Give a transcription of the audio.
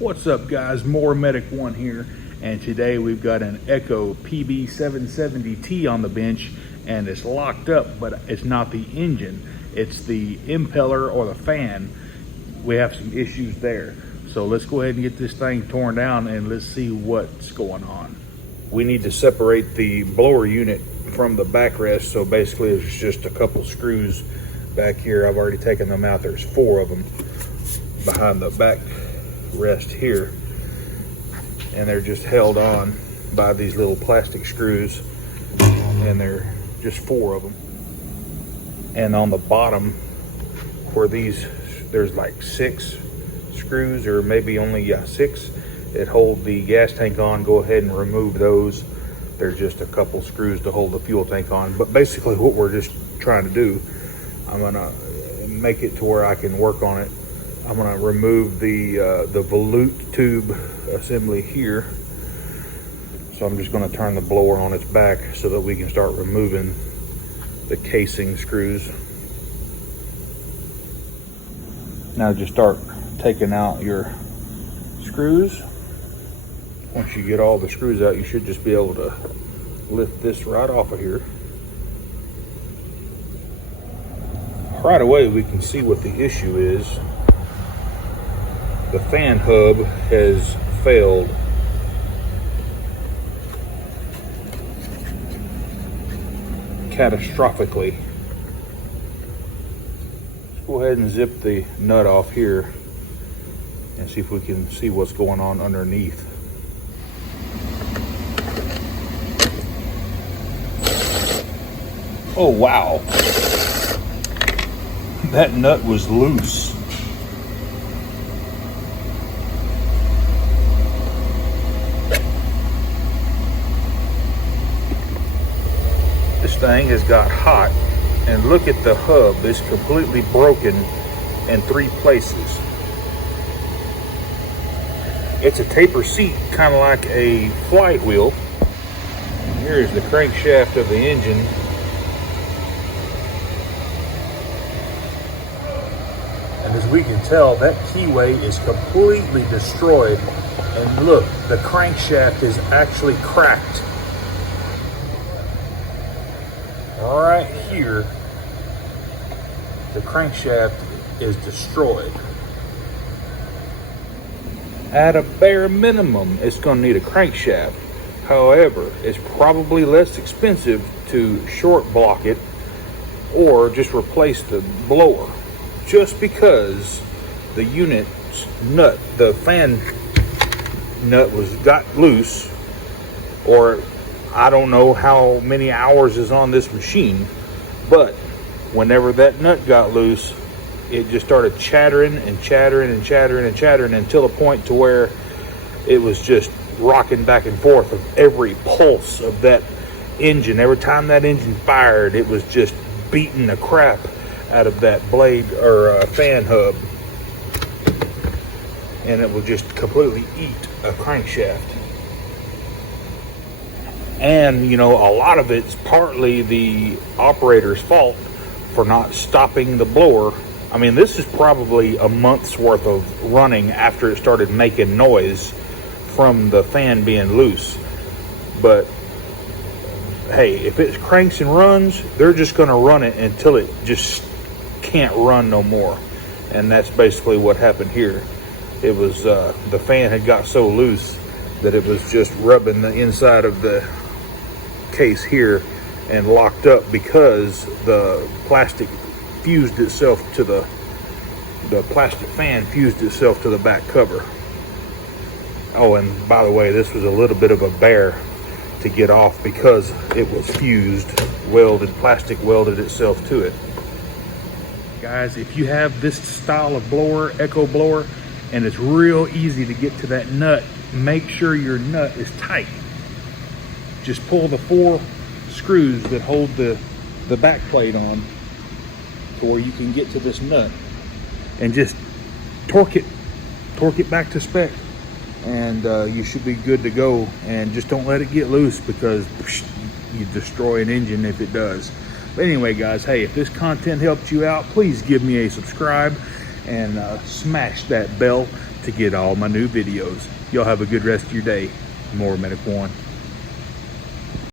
What's up, guys? More Medic One here, and today we've got an Echo PB770T on the bench, and it's locked up, but it's not the engine, it's the impeller or the fan. We have some issues there, so let's go ahead and get this thing torn down and let's see what's going on. We need to separate the blower unit from the backrest, so basically it's just a couple screws back here. I've already taken them out. There's 4 of them behind the back rest here, and they're just held on by these little plastic screws, and they're just 4 of them. And on the bottom where there's like 6 screws, or maybe only 6 that hold the gas tank on. Go ahead and remove those. There's just a couple screws to hold the fuel tank on. But basically what we're just trying to do, I'm gonna make it to where I can work on it. I'm gonna remove the volute tube assembly here. So I'm just gonna turn the blower on its back so that we can start removing the casing screws. Now just start taking out your screws. Once you get all the screws out, you should just be able to lift this right off of here. Right away we can see what the issue is. The fan hub has failed. Catastrophically. Let's go ahead and zip the nut off here and see if we can see what's going on underneath. Oh wow, that nut was loose. This thing has got hot, and look at the hub. It's completely broken in 3 places. It's a taper seat, kind of like a flywheel. Here's the crankshaft of the engine. And as we can tell, that keyway is completely destroyed. And look, the crankshaft is actually cracked. Right here, the crankshaft is destroyed. At a bare minimum, it's going to need a crankshaft. However, it's probably less expensive to short block it or just replace the blower, just because the unit's nut, the fan nut, got loose, or I don't know how many hours is on this machine, but whenever that nut got loose, it just started chattering and chattering and chattering and chattering until the point to where it was just rocking back and forth of every pulse of that engine. Every time that engine fired, it was just beating the crap out of that blade or fan hub, and it will just completely eat a crankshaft. And you know, a lot of it's partly the operator's fault for not stopping the blower. I mean, this is probably a month's worth of running after it started making noise from the fan being loose. But hey, if it cranks and runs, they're just going to run it until it just can't run no more. And that's basically what happened here. It was the fan had got so loose that it was just rubbing the inside of the case here and locked up because the plastic fused itself to the plastic fan fused itself to the back cover. Oh, and by the way, this was a little bit of a bear to get off because it was fused, plastic welded itself to it. Guys, if you have this style of blower, Echo blower, and it's real easy to get to that nut, make sure your nut is tight. Just pull the 4 screws that hold the back plate on to where you can get to this nut, and just torque it back to spec, and you should be good to go. And just don't let it get loose, because you destroy an engine if it does. But anyway, guys, hey, if this content helped you out, please give me a subscribe and smash that bell to to get all my new videos. Y'all have a good rest of your day. More Medic One.